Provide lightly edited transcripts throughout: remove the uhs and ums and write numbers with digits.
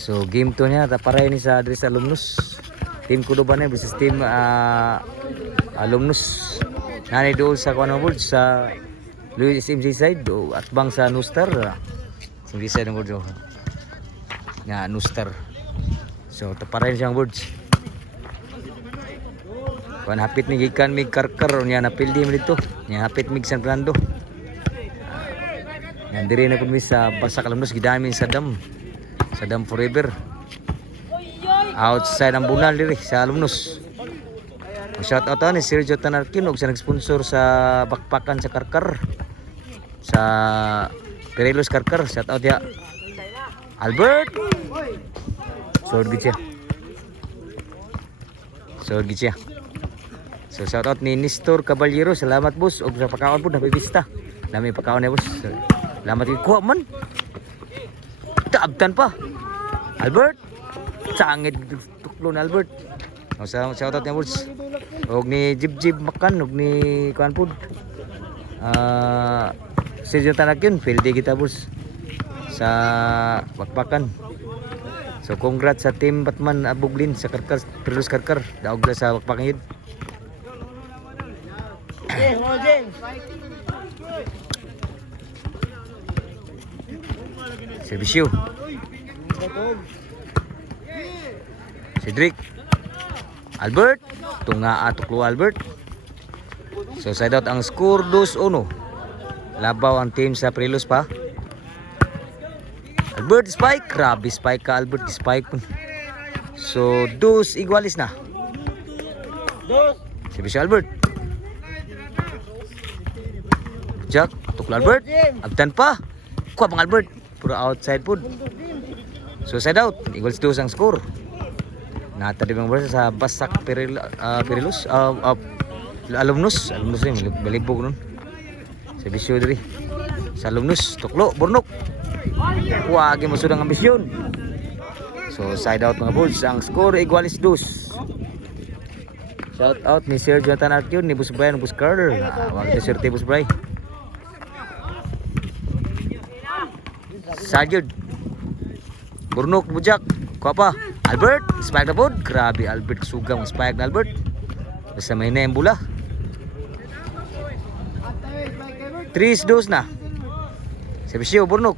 So game 2 niya taparay ni sa Adres Alumnus. Team Cordoba na versus team Alumnus. Nani doon sa Kuan World sa Luis SMC side o at bang sa Nustar. SMC side ng world nga Nustar. So taparay siyang words. Kuan hapit ni gikan mig karkar nya napildi mo dito. Nya hapit mig San Fernando. Nandiri na kami sa Basak Alumnus gidami sa dam. Sa dam forever. Outside ang bunal diri sa Alumnus. Shout out ni Sergio Tanarkin og sa nag-sponsor sa bakpakan sa Karkar. Sa Perelos Karkar, shout out ya. Albert. Sword gid siya. Sword gid siya. So shout out ni Nestor Caballero, salamat boss og sa pagkaon pud napipista. Dami pagkaon ya boss. Salamat gid kuha man. Taabtan pa. Albert. Sangit tuklon Albert. O sa shout out niya boss. Og ni Jib Makan og ni kuan pud. Sergio Tanarkin, field kita boss sa bakbakan. So congrats sa team Batman Abuglin sa Karkar, Perelos Karkar. Daog na sa bakbakan yun. Servisyo. Cedric. Albert. Tunga atuklo Albert. So side out ang score 2-1. Labaw ang team sa Perelos pa. Albert spike. Grabe spike ka Albert. Spike pun. So 2 igualis na. Servisyo Albert. Jack. Tuklo Albert. Abtan pa. Kuha pang Albert. Puro outside pun. So side out. Equals 2 ang score. Natadi bang bola sa Basak Perelos. Alumnus. Alumnus ni balibog nun. Servisyo diri. Sa Alumnus. Tuklo. Burnok. Huwag mo sudang ambisyon. So side out mga bulls. Ang score igualis 2. Shout out ni Sir Jonathan Artyun ni Bus Brian Bus Carl. Huwag na sirte Bus Brian. Sajud. Burnok bujak. Kuha pa. Albert. Spike na pod. Grabe Albert. Sugang spike na Albert. Basta may na yung bula. 3-2 na. Servisyo Burnok.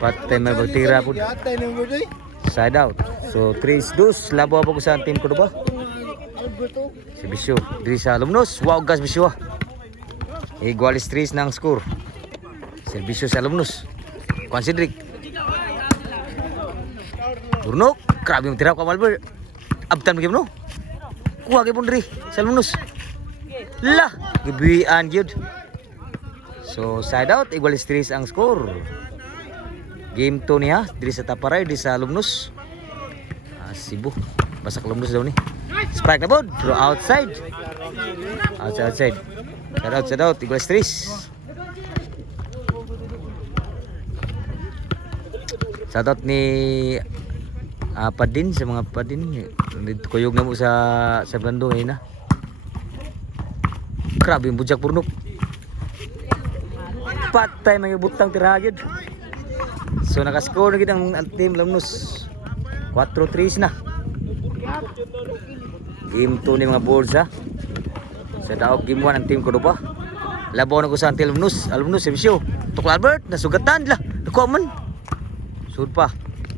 Patay may bagtira po. Side out. So 3-2. Labaw pa ko sa team ko ba? Servisyo. Diri sa Alumnus. Wow gas bisyo. Igualis 3 na ang score. Servisyo sa Alumnus. Kuan Cedric. Burnok. Grabe yung tirap ka Albert. Abtan mo kayo no? Kuha kayo po diri sa Alumnus. Lah. Gibian yun. So side out. Igualis 3 ang score. Game 2 niya. Diri sa Taparay. Diri sa Alumnus. Cebu. Basak Alumnus daw ni. Spike na po. Throw outside. Outside. Side out. Igualis 3. Shoutout ni Padin sa mga Padin. Kuyog na mo sa Bando ngayon na. Grabe yung bujak Burnok. Patay may butang tiragid. So nakascore na kitang team Alumnus. 4-3 na. Game 2 ni mga boards ha. Sa daog game 1 ang team Cordoba. Labaw na ko sa Alumnus. Alumnus servisyo. Tuklo Albert. Nasugatan lah. Nakuha man. Sud pa.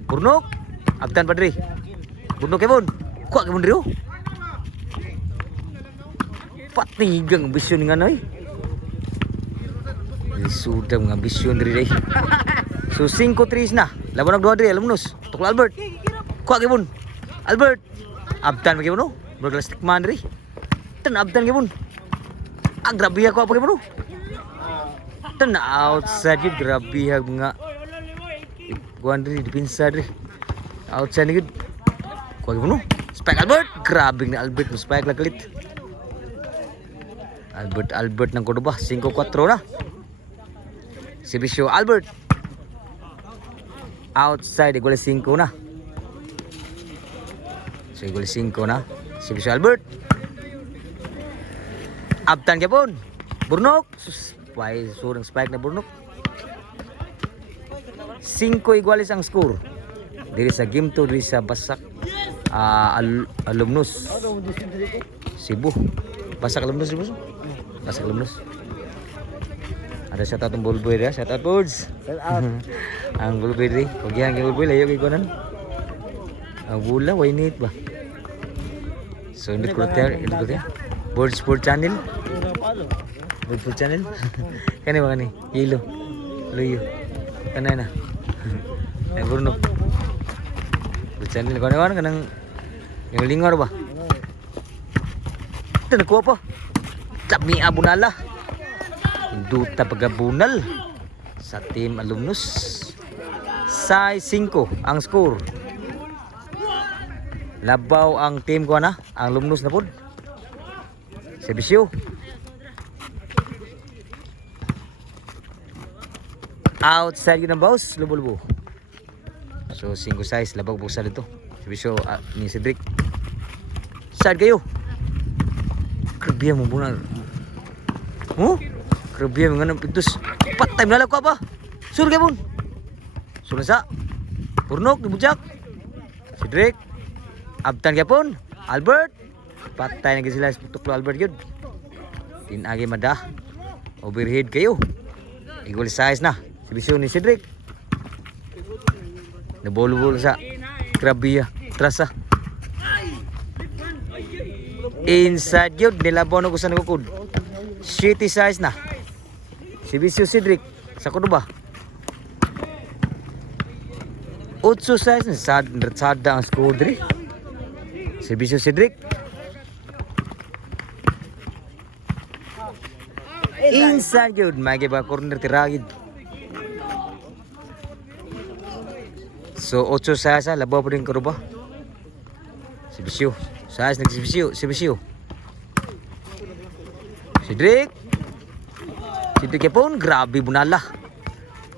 Burnok. Abtan pa diri. Burnok kebon. Kuha kebon diri. Patigang ambisyon nga noy. Sudah mga ambisyon diri dai. So 5-3 na. Laban nagduha diri Alumnus. Tuklo Albert. Kuha kebon. Albert. Abtan pa kebon no. Berglastik man diri. Tan abtan kebon. Grabe ha kuha pa kebon no. Tan outside yun. Grabe ha mga kuan diri dipinsa diri. Outside ni gud. Kuha mo no. Spike Albert. Grabe ni Albert mo spike la kalit. Albert ng Cordoba 5-4 na. Servisyo Albert. Outside igual 5 na. So igual 5 na. Servisyo Albert. Abtan gyapon. Burnok. Surang spike na Burnok. 5 iguales ang score. Diri sa game 2 diri sa Basak Alumnus Cebu. Basak Alumnus Cebu. Basak Alumnus. Ada shout out ng Bulboy dia, shout out Bulls. Ang Bulboy diri, pagihan kay Bulboy layo kay kunan. Ang bula why need ba? So indot ko tiar, Bird Sport Channel. Bird Sport Channel. Kani ba kani? Yelo. Luyo. Kanay na. Ay Bruno. Bird Channel kawan kanang yung lingor ba? Ito nakuha pa. Kami abunala. Duta pagabunal sa team Alumnus. Size 5 ang score. Labaw ang team ko na, ang Alumnus na pod. Servisyo. Outside yun ang boss, lubo-lubo. So 5 size, labaw buksa dito. Servisyo ni Cedric. Side kayo. Kerbiya mo muna. Oh? Kerbiya mo nga ng pintus. Patay mo nalang ko apa? Sur kayo pun. Sur sa. Purnok, dibujak. Cedric. Abtan kayo pun. Albert. Patay na sila tuklo Albert yun. Tinagi madah. Overhead kayo. Equal size na. Servisyo ni Cedric. Nabolo-bolo sa Kerbiya. Trasa. Inside yun. Nilabaw na ko sa nagukod. Shitty size na. Servisyo Cedric. Sa kuno ba? 8 size na. Sada ang score diri. Servisyo Cedric. Inside yun. Magi ba corner tiragid. So 8 size na. Labaw pa rin kuno ba? Servisyo. Size nagservisyo. Servisyo. Cedric. Cedric pun grabe bunala.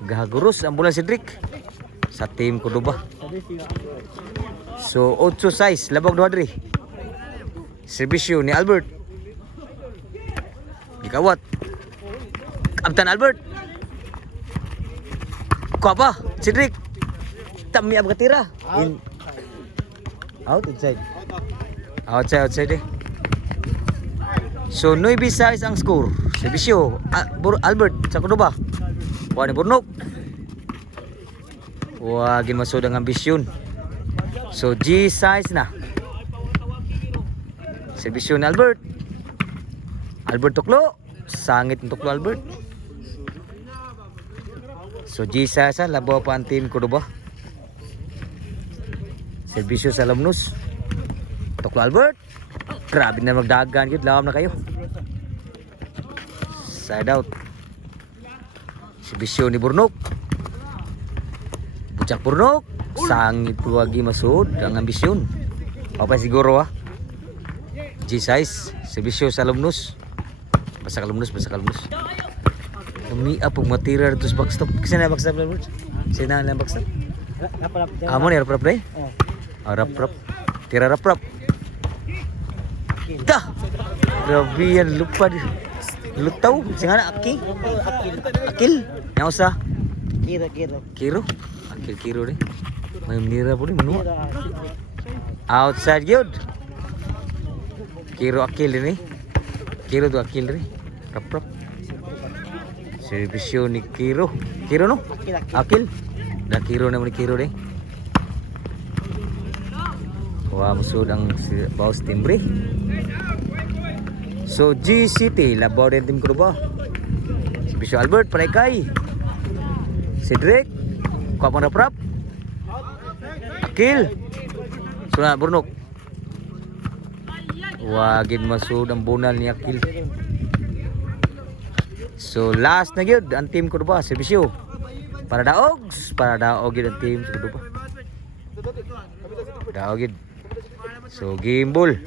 Gahagurus ang bulan Cedric sa team Cordoba. So 8 size labag duha diri. Servisyo ni Albert. Gikawat. Kapten Albert. Kuha pa Cedric. Tami ang katira. Outside. Outside eh. So 9 size ang score. Servisyo Albert sa kuno ba? Kuha ni Burnok. Wagin masud ang ambisyon. So G size na. Servisyo ni Albert. Albert tuklo. Sangit ng tuklo Albert. So G size na. Labaw pa ang team kuno ba? Servisyo sa Alumnus. Tuklo Albert. Grabe na magdagan yun. Lawam na kayo. Side out. Servisyo ni Burnok. Bucak Burnok. Sangit wagi masud ang ambisyon. Apa siguro G size. Servisyo sa Alumnus. Basak Alumnus. Kami apong matira dito sa backstop. Kasi na backstop Albert? Sina na backstop? Amo ni rap-rap deh? Rap-rap. Tira rap-rap. Dah. Grabe yan. Lupa din. Lutaw. Singa na. Akil. Yang usah. Kiro. Kiro deh. May menira po rin. Manua. Outside yun. Kiro Akil din eh. Kiro tu Akil rin. Rap-rap. Servisyo ni Kiro. Kiro no? Akil. Dah Kiro naman ni Kiro deh. Wah musud ang Baus Timbre. So GCT labaw din team Cordoba. Servisyo Albert Palekay. Cedric. Kuha pang rap-rap. Akil. Suna Burnok. Wagin masud ang bunal ni Akil. So last na gyud ang team Cordoba. Servisyo para daog gyud ang team Cordoba. Daog gyud. So game ball.